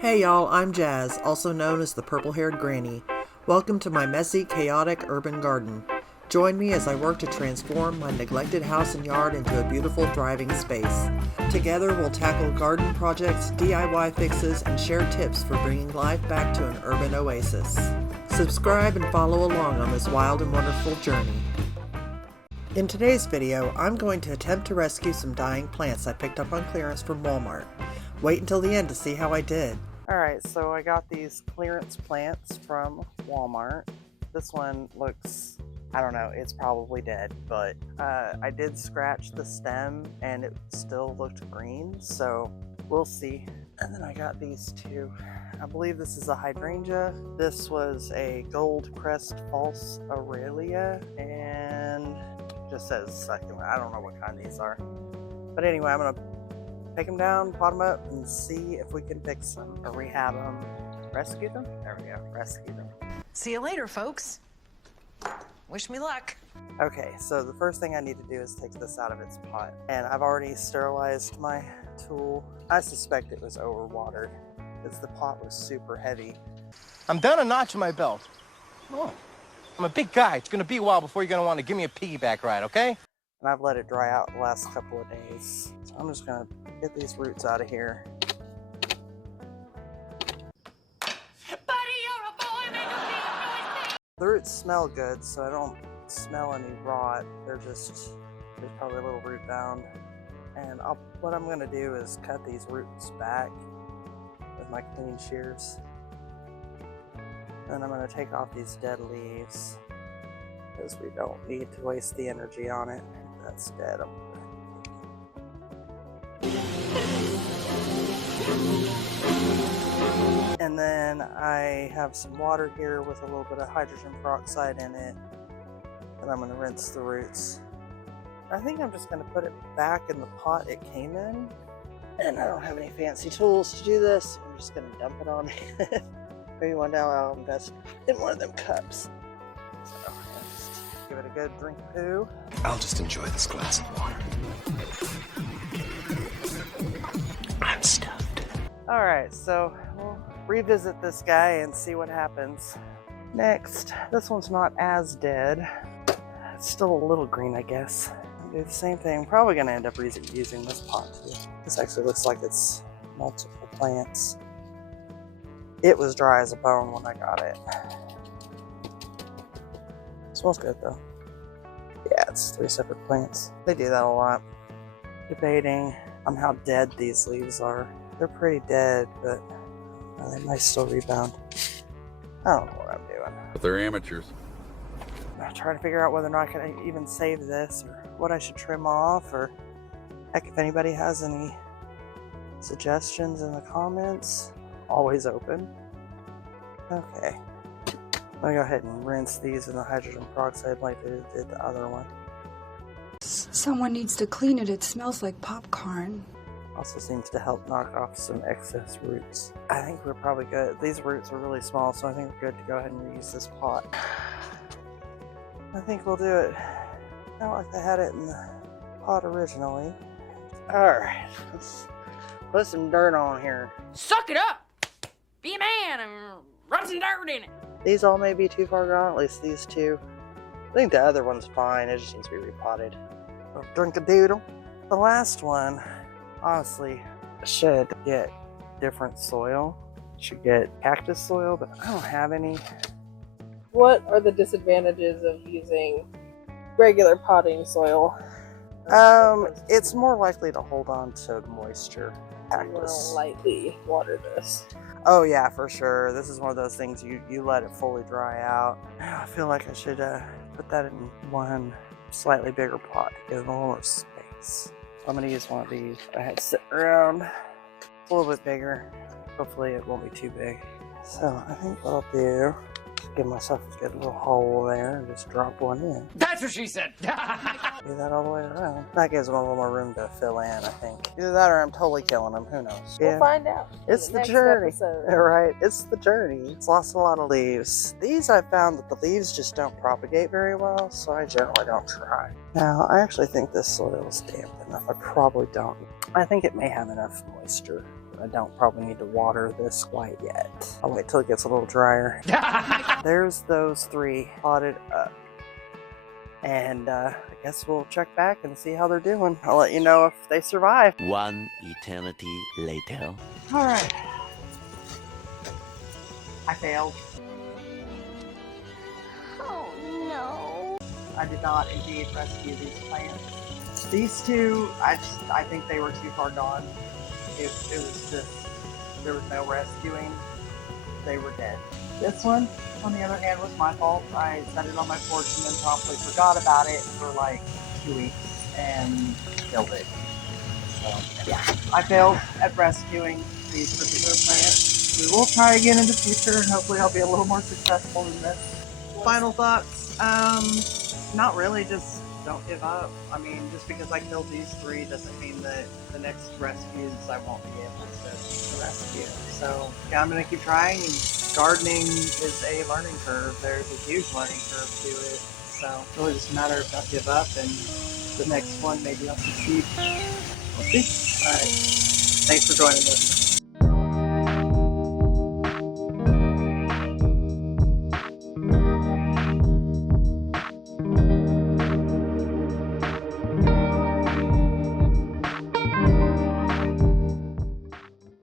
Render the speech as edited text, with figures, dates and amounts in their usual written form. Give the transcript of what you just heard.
Hey y'all, I'm Jazz, also known as the purple-haired granny. Welcome to my messy, chaotic urban garden. Join me as I work to transform my neglected house and yard into a beautiful, thriving space. Together we'll tackle garden projects, DIY fixes, and share tips for bringing life back to an urban oasis. Subscribe and follow along on this wild and wonderful journey. In today's video, I'm going to attempt to rescue some dying plants I picked up on clearance from Walmart. Wait until the end to see how I did. Alright, so I got these clearance plants from Walmart. This one looks, I don't know, it's probably dead, but I did scratch the stem and it still looked green, so we'll see. And then I got these two. I believe this is a hydrangea. This was a gold crest false aurelia, and it just says succulent. I don't know what kind these are. But anyway, I'm gonna take them down, pot them up, and see if we can fix them or rehab them. Rescue them? There we go, rescue them. See you later, folks. Wish me luck. Okay, so the first thing I need to do is take this out of its pot. And I've already sterilized my tool. I suspect it was overwatered because the pot was super heavy. I'm down a notch in my belt. Oh, I'm a big guy. It's gonna be a while before you're gonna want to give me a piggyback ride, okay? And I've let it dry out the last couple of days. So I'm just gonna get these roots out of here. The roots smell good, so I don't smell any rot. There's probably a little root bound. And what I'm gonna do is cut these roots back with my clean shears. Then I'm gonna take off these dead leaves because we don't need to waste the energy on it. That's dead. And then I have some water here with a little bit of hydrogen peroxide in it. And I'm going to rinse the roots. I think I'm just going to put it back in the pot it came in. And I don't have any fancy tools to do this. I'm just going to dump it on it. Maybe one day I'll invest in one of them cups. So just give it a good drink of poo. I'll just enjoy this glass of water. I'm stuffed. Alright, so we'll revisit this guy and see what happens. Next, this one's not as dead. It's still a little green, I guess. I'll do the same thing. I'm probably going to end up using this pot too. This actually looks like it's multiple plants. It was dry as a bone when I got it. Smells good though. Yeah, it's 3 separate plants. They do that a lot. Debating on how dead these leaves are. They're pretty dead, but they might still rebound. I don't know what I'm doing. But they're amateurs. I'm trying to figure out whether or not I can even save this, or what I should trim off, or heck, if anybody has any suggestions in the comments, always open. Okay. I'm gonna go ahead and rinse these in the hydrogen peroxide like they did the other one. Someone needs to clean it. It smells like popcorn. Also seems to help knock off some excess roots. I think we're probably good. These roots are really small, so I think we're good to go ahead and reuse this pot. I think we'll do it not like I had it in the pot originally. Alright, let's put some dirt on here. Suck it up! Be a man and rub some dirt in it. These all may be too far gone, at least these two. I think the other one's fine, it just needs to be repotted. Drink a doodle. The last one, honestly, should get different soil. Should get cactus soil, but I don't have any. What are the disadvantages of using regular potting soil? It's more likely to hold on to moisture. I'm gonna lightly water this. Oh yeah, for sure. This is one of those things you let it fully dry out. I feel like I should put that in one slightly bigger pot to give it a little more space. I'm gonna use one of these I had sitting around. It's a little bit bigger. Hopefully it won't be too big. So I think what I'll do is give myself a good little hole there and just drop one in. That's what she said. Do that all the way around. That gives them a little more room to fill in, I think. Either that or I'm totally killing them. Who knows? We'll find out. It's the next journey. episode. Right, it's the journey. It's lost a lot of leaves. These I found that the leaves just don't propagate very well, so I generally don't try. Now, I actually think this soil is damp enough. I probably don't. I think it may have enough moisture I don't probably need to water this quite yet. I'll wait till it gets a little drier. There's those 3 potted up. And I guess we'll check back and see how they're doing. I'll let you know if they survive. One eternity later. All right. I failed. Oh no. I did not indeed rescue these plants. These 2, I think they were too far gone. It was just, there was no rescuing. They were dead. This one, on the other hand, was my fault. I set it on my porch and then promptly forgot about it for like 2 weeks and killed it. So, yeah, I failed at rescuing these particular plants. We will try again in the future, and hopefully I'll be a little more successful in this. Final thoughts? Not really, just don't give up. I mean, just because I killed these 3 doesn't mean that the next rescues I won't be able to rescue. So, yeah, I'm going to keep trying, and gardening is a learning curve. There's a huge learning curve to it. So, it's really just a matter of don't give up, and the next one maybe I'll succeed. We'll see. Alright. Thanks for joining us.